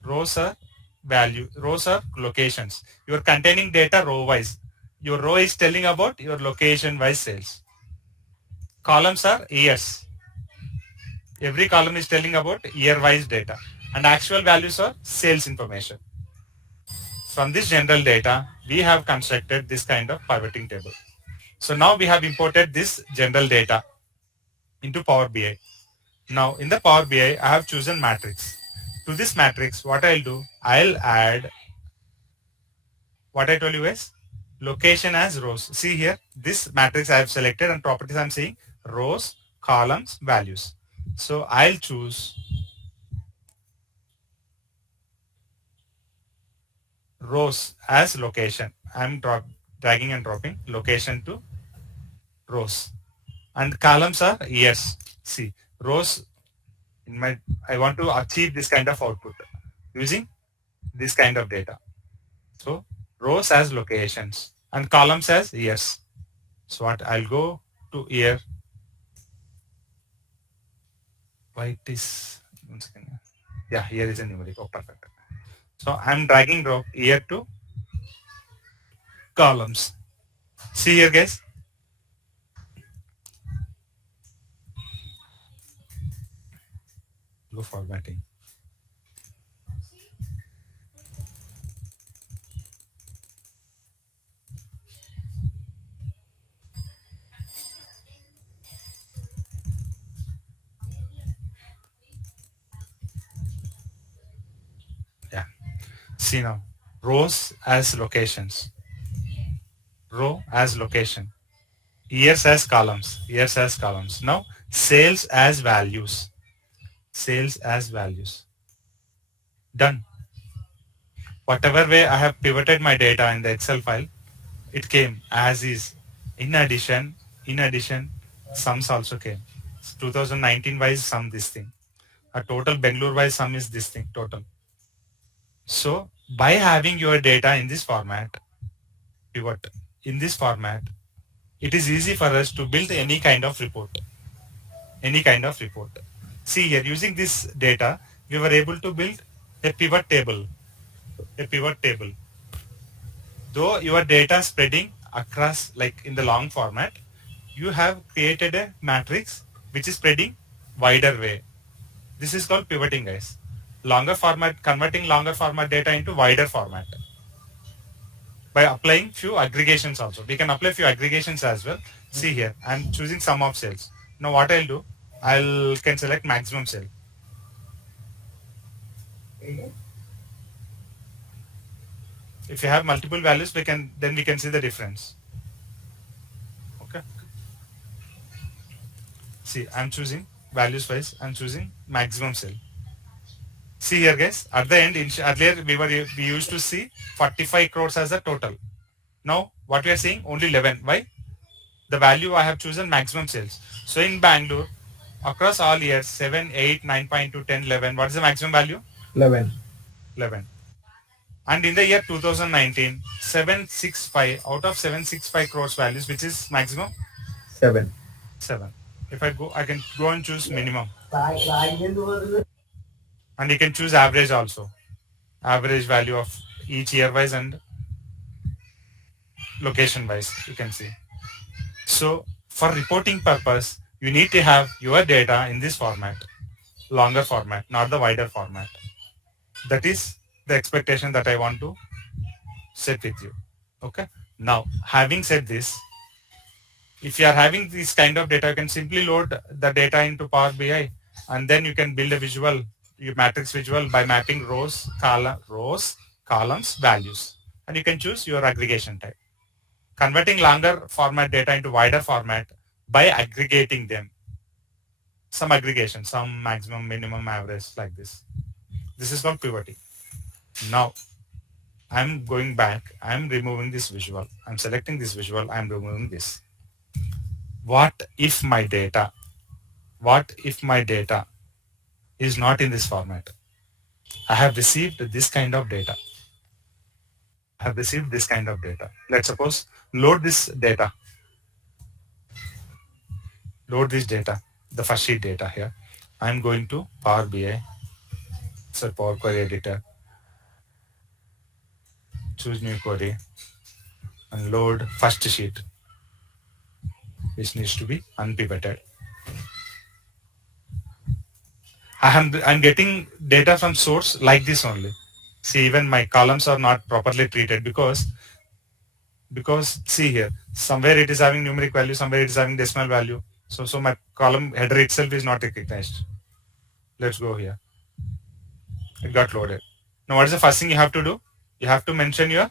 rows are value, rows are locations. You are containing data row wise. Your row is telling about your location wise sales. Columns are years. Every column is telling about year wise data. And actual values are sales information. From this general data, we have constructed this kind of pivoting table. So now we have imported this general data into Power BI. Now in the Power BI, I have chosen matrix. To this matrix, what I'll do, I'll add what I told you is location as rows. See here, this matrix I have selected and properties I'm saying rows, columns, values. So I'll choose rows as location. I'm dragging and dropping location to rows, and columns are years. See, rows in my, I want to achieve this kind of output using this kind of data. So rows as locations and columns as years. So what, I'll go to year. Why it is, 1 second. Yeah, here is a numeric. Oh, perfect. So I'm dragging drop year to columns. See here, guys. Go formatting. Yeah. See now, rows as locations. Row as location. Years as columns. Years as columns. Now sales as values. Sales as values. Done. Whatever way I have pivoted my data in the Excel file, it came as is. In addition, sums also came. 2019 wise sum this thing. A total Bangalore wise sum is this thing total. So by having your data in this format, pivot in this format, it is easy for us to build any kind of report. Any kind of report. See here, using this data, we were able to build a pivot table. A pivot table. Though your data spreading across like in the long format, you have created a matrix which is spreading wider way. This is called pivoting, guys. Longer format, converting longer format data into wider format by applying few aggregations also. We can apply few aggregations as well. See here, I'm choosing sum of cells. Now what I'll do, can select maximum cell. If you have multiple values, we can see the difference. Okay. See, I'm choosing values wise. I'm choosing maximum cell. See here, guys. At the end, earlier we used to see 45 crores as a total. Now what we are seeing, only 11. Why? The value I have chosen maximum sales. So in Bangalore, across all years, 7, 8, 9.2, 10, 11. What is the maximum value? 11. 11. And in the year 2019, 765 out of 765 crores values, which is maximum? 7. 7. If I go, I can go and choose minimum. And you can choose average also. Average value of each year wise and location wise, you can see. So for reporting purpose, you need to have your data in this format, longer format, not the wider format. That is the expectation that I want to set with you. Okay. Now, having said this, if you are having this kind of data, you can simply load the data into Power BI, and then you can build a visual, your matrix visual by mapping rows, columns, values, and you can choose your aggregation type. Converting longer format data into wider format by aggregating them. Some aggregation, some maximum, minimum, average, like this. This is called pivoting. Now, I'm going back. I'm removing this visual. I'm selecting this visual. I'm removing this. What if my data is not in this format? I have received this kind of data. Let's suppose load this data. The first sheet data here. I'm going to Power BI, so Power Query Editor, choose new query and load first sheet, which needs to be unpivoted. I'm getting data from source like this only. See, even my columns are not properly treated because see here, somewhere it is having numeric value, somewhere it is having decimal value. So my column header itself is not recognized. Let's go here. It got loaded. Now what is the first thing you have to do? You have to mention your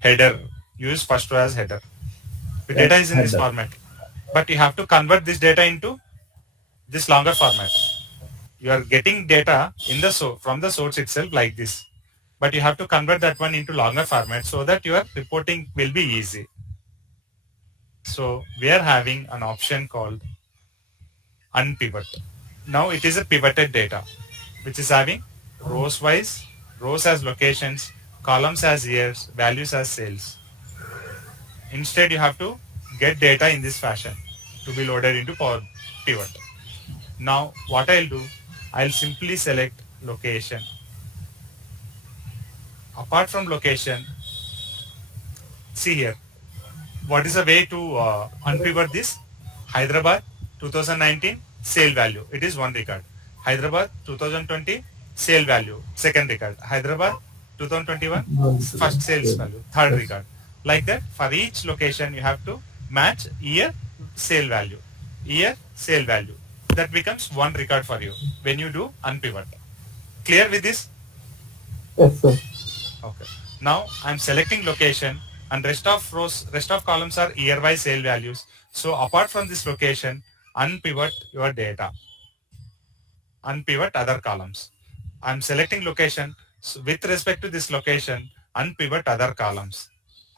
header. Use first row as header. The data is in this format, but you have to convert this data into this longer format. You are getting data in the from the source itself like this, but you have to convert that one into longer format so that your reporting will be easy. So we are having an option called Unpivot. Now it is a pivoted data, which is having rows wise, rows as locations, columns as years, values as sales. Instead, you have to get data in this fashion to be loaded into Power Pivot. Now, what I'll do, I'll simply select location. Apart from location, see here, what is the way to unpivot this? Hyderabad 2019 sale value. It is one record. Hyderabad 2020 sale value. Second record. Hyderabad 2021 first sales value. Third record. Like that, for each location, you have to match year sale value. Year sale value. That becomes one record for you when you do unpivot. Clear with this? Yes, sir. Okay. Now I'm selecting location and rest of rows, rest of columns are year-wise sale values. So apart from this location, unpivot your data. Unpivot other columns. I'm selecting location. So with respect to this location, unpivot other columns.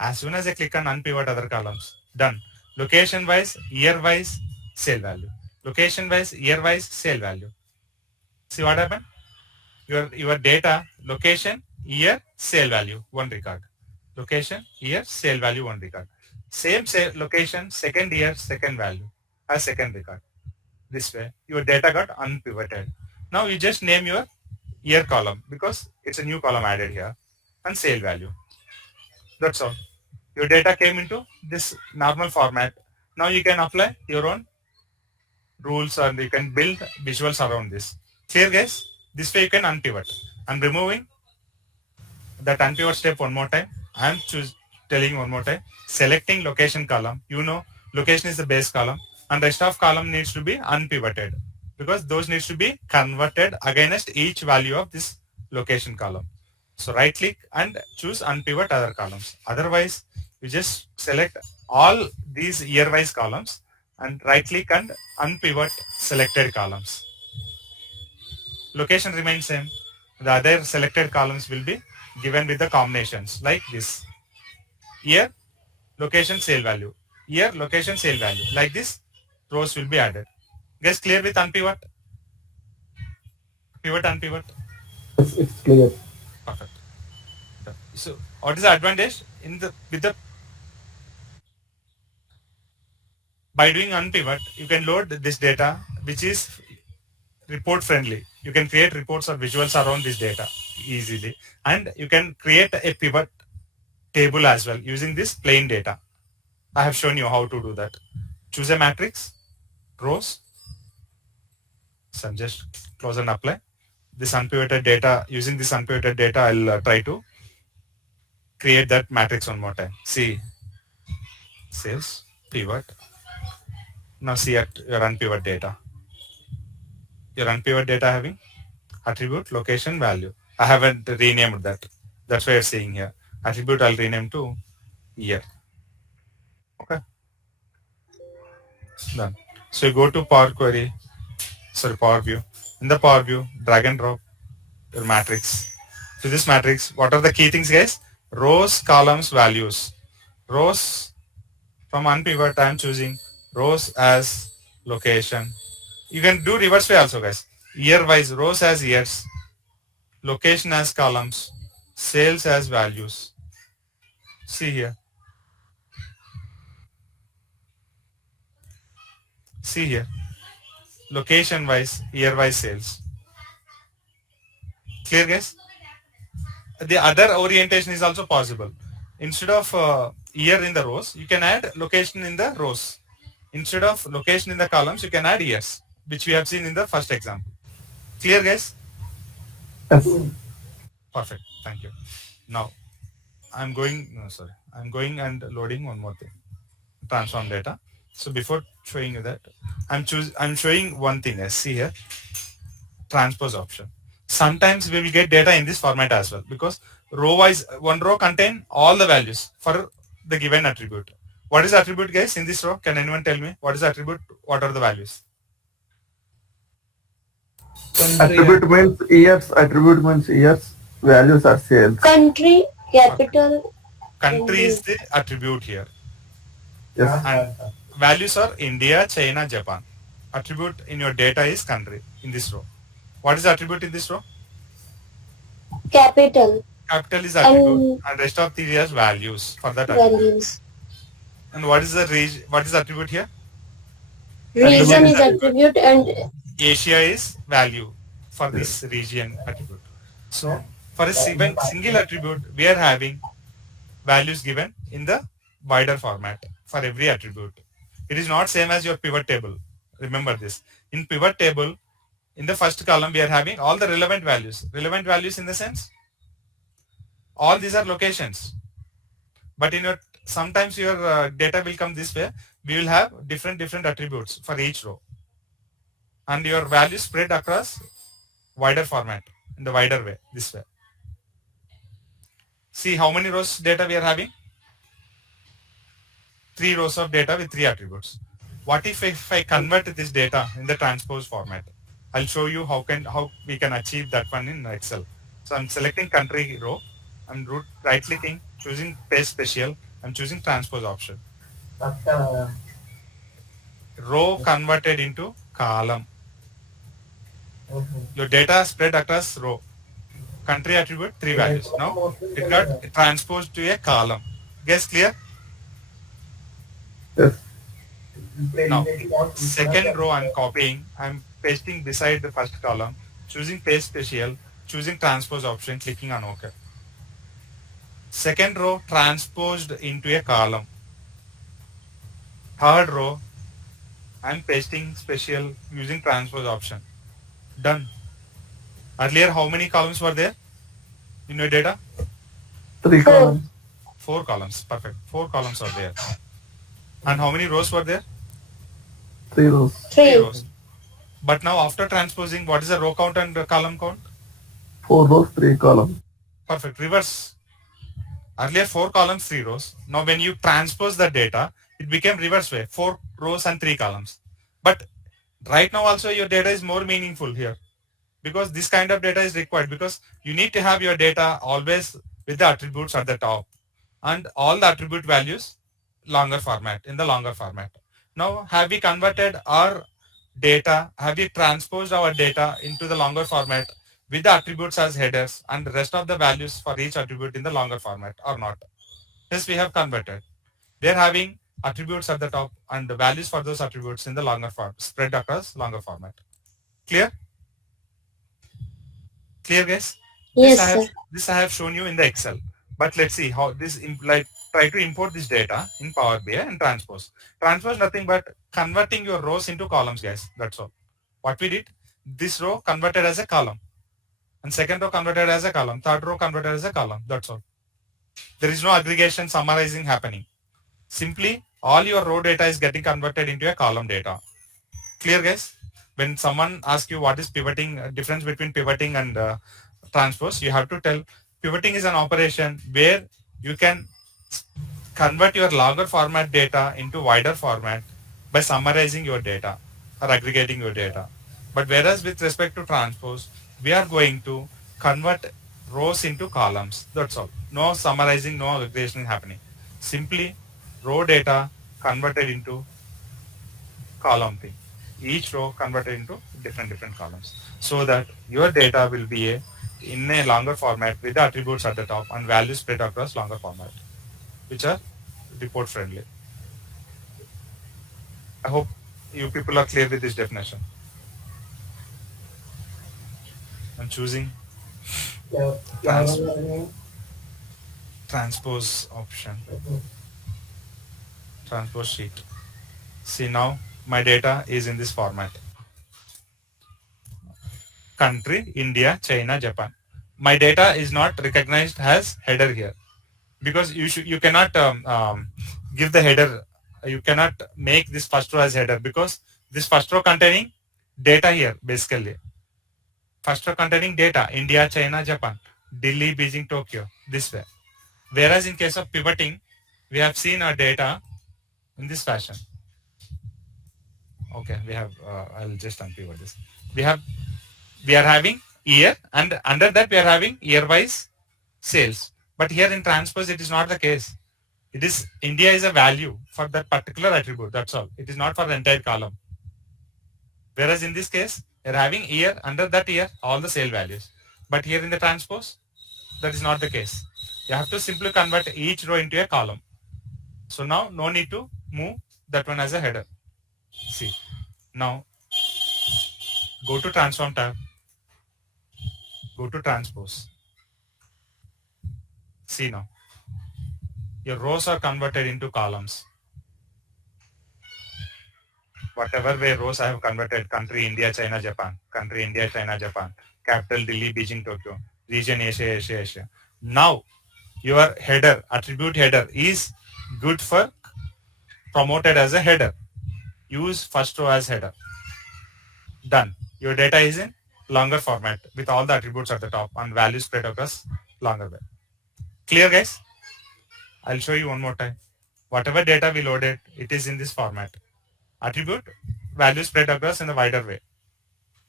As soon as I click on unpivot other columns, done. Location-wise, year-wise sale value. Location-wise, year-wise sale value. See what happened? Your data, location, year, sale value, one record. Location, year, sale value, one record. Same location, second year, second value, as second record. This way, your data got unpivoted. Now you just name your year column because it's a new column added here, and sale value. That's all. Your data came into this normal format. Now you can apply your own rules and you can build visuals around this. Clear, guys? This way you can unpivot. I'm removing that unpivot step one more time. I'm telling one more time. Selecting location column. You know, location is the base column and rest of column needs to be unpivoted because those needs to be converted against each value of this location column. So right click and choose unpivot other columns. Otherwise, you just select all these year-wise columns and right click and unpivot selected columns. Location remains same. The other selected columns will be given with the combinations like this. Year, location, sale value. Year, location, sale value. Like this, rows will be added. Guys, clear with unpivot? Pivot, unpivot. It's clear. Perfect. So, what is the advantage in the by doing unpivot? You can load this data, which is report friendly. You can create reports or visuals around this data easily, and you can create a pivot table as well using this plain data. I have shown you how to do that. Choose a matrix, rows. So just close and apply. This unpivoted data, using this unpivoted data, I'll try to create that matrix one more time. See, sales, pivot. Now see at your unpivot data. Your unpivot data having attribute, location, value. I haven't renamed that. That's why you're seeing here. Attribute I'll rename to year. Okay. Done. So you go to Power View. In the Power View, drag and drop your matrix. To this matrix, what are the key things, guys? Rows, columns, values. Rows, from unpivot, I'm choosing rows as location. You can do reverse way also, guys. Year wise, rows as years, location as columns, sales as values. See here. See here. Location wise, year wise sales. Clear, guys? The other orientation is also possible. Instead of year in the rows, you can add location in the rows. Instead of location in the columns, you can add years, which we have seen in the first example. Clear, guys? Yes. Perfect. Thank you. Now, I'm going and loading one more thing. Transform data. So before showing you that, I'm showing one thing. As see here, transpose option. Sometimes we will get data in this format as well because row wise, one row contain all the values for the given attribute. What is attribute, guys, in this row? Can anyone tell me what is attribute? What are the values? Country. Attribute means years. Attribute means years. Values are sales. Country, Okay. capital, Country is English. the attribute here. Yes. And values are India, China, Japan. Attribute in your data is country in this row. What is the attribute in this row? Capital Capital is attribute and and rest of the areas values for that attribute. values. And what is the what is the attribute here? Region is is attribute and Asia is value for this region attribute. So for a single attribute, we are having values given in the wider format for every attribute. It is not same as your pivot table. Remember this. In pivot table, in the first column, we are having all the relevant values. Relevant values in the sense, all these are locations. But in your sometimes your data will come this way. We will have different attributes for each row, and your values spread across wider format in the wider way this way. See how many rows data we are having? 3 rows of data with 3 attributes. What if I convert this data in the transpose format? I'll show you how we can achieve that one in Excel. So I'm selecting country row. I'm right clicking, choosing paste special. I'm choosing transpose option. Row converted into column. Your data spread across row. Country attribute 3 values. Now it got transposed to a column. Guess clear? Yes. Now, second row I'm copying, I'm pasting beside the first column, choosing paste special, choosing transpose option, clicking on OK. Second row transposed into a column. Third row, I'm pasting special using transpose option. Done. Earlier, how many columns were there in your data? 3 columns. 4 columns. Perfect. 4 columns are there. And how many rows were there? 3 rows. 3 3. rows. But now after transposing, what is the row count and the column count? 4 rows, 3 columns. Perfect. Reverse. Earlier 4 columns, 3 rows. Now when you transpose the data, it became reverse way, 4 rows and 3 columns. But right now also your data is more meaningful here, because this kind of data is required, because you need to have your data always with the attributes at the top and all the attribute values longer format, in the longer format. Now have we converted our data, have we transposed our data into the longer format with the attributes as headers and the rest of the values for each attribute in the longer format or not? Yes, we have converted. We are having attributes at the top and the values for those attributes in the longer form, spread across longer format. Clear? Clear, guys? Yes, sir. This I have shown you in the Excel. But let's see how this try to import this data in Power BI and transpose. Transpose nothing but converting your rows into columns, guys. That's all. What we did, this row converted as a column, and second row converted as a column, third row converted as a column. That's all. There is no aggregation, summarizing happening. Simply all your row data is getting converted into a column data. Clear, guys? When someone asks you what is pivoting, difference between pivoting and transpose, you have to tell pivoting is an operation where you can convert your longer format data into wider format by summarizing your data or aggregating your data. But whereas with respect to transpose, we are going to convert rows into columns. That's all. No summarizing, no aggregation happening. Simply row data converted into column thing. Each row converted into different columns, so that your data will be in a longer format with the attributes at the top and values spread across longer format, which are report friendly. I hope you people are clear with this definition. I'm choosing transpose option, transpose sheet. See, now my data is in this format. Country, India, China, Japan. My data is not recognized as header here, because you cannot give the header. You cannot make this first row as header, because this first row containing data here, basically. First row containing data, India, China, Japan, Delhi, Beijing, Tokyo, this way. Whereas in case of pivoting, we have seen our data in this fashion. Okay, we have, I'll just unpivot this. We have we are having year, and under that we are having year-wise sales. But here in transpose, it is not the case. It is India is a value for that particular attribute. That's all. It is not for the entire column. Whereas in this case, you're having year, under that year, all the sale values. But here in the transpose, that is not the case. You have to simply convert each row into a column. So now no need to move that one as a header. See, now go to transform tab, go to transpose. See now, your rows are converted into columns. Whatever way rows I have converted, country India, China, Japan, country India, China, Japan, capital Delhi, Beijing, Tokyo, region Asia, Asia, Asia. Now your header, attribute header is good for promoted as a header. Use first row as header. Done. Your data is in longer format with all the attributes at the top and values spread across longer way. Clear, guys? I'll show you one more time. Whatever data we loaded, it is in this format. Attribute, values spread across in a wider way.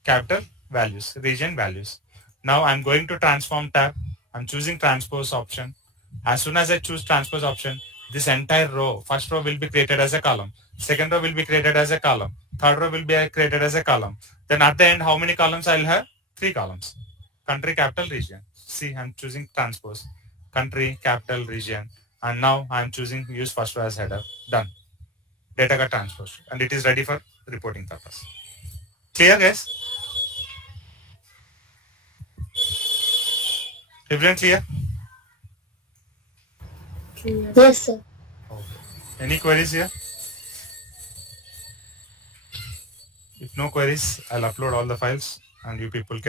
Capital, values, region, values. Now I'm going to transform tab. I'm choosing transpose option. As soon as I choose transpose option, this entire row, first row will be created as a column. Second row will be created as a column. Third row will be created as a column. Then at the end, how many columns I'll have? 3 columns. Country, capital, region. See, I'm choosing transpose. Country, capital, region. And now I'm choosing use first row as header. Done. Data got transposed and it is ready for reporting purpose. Clear, guys? Everyone clear? Yes, sir. Okay. Any queries here? If no queries, I'll upload all the files and you people can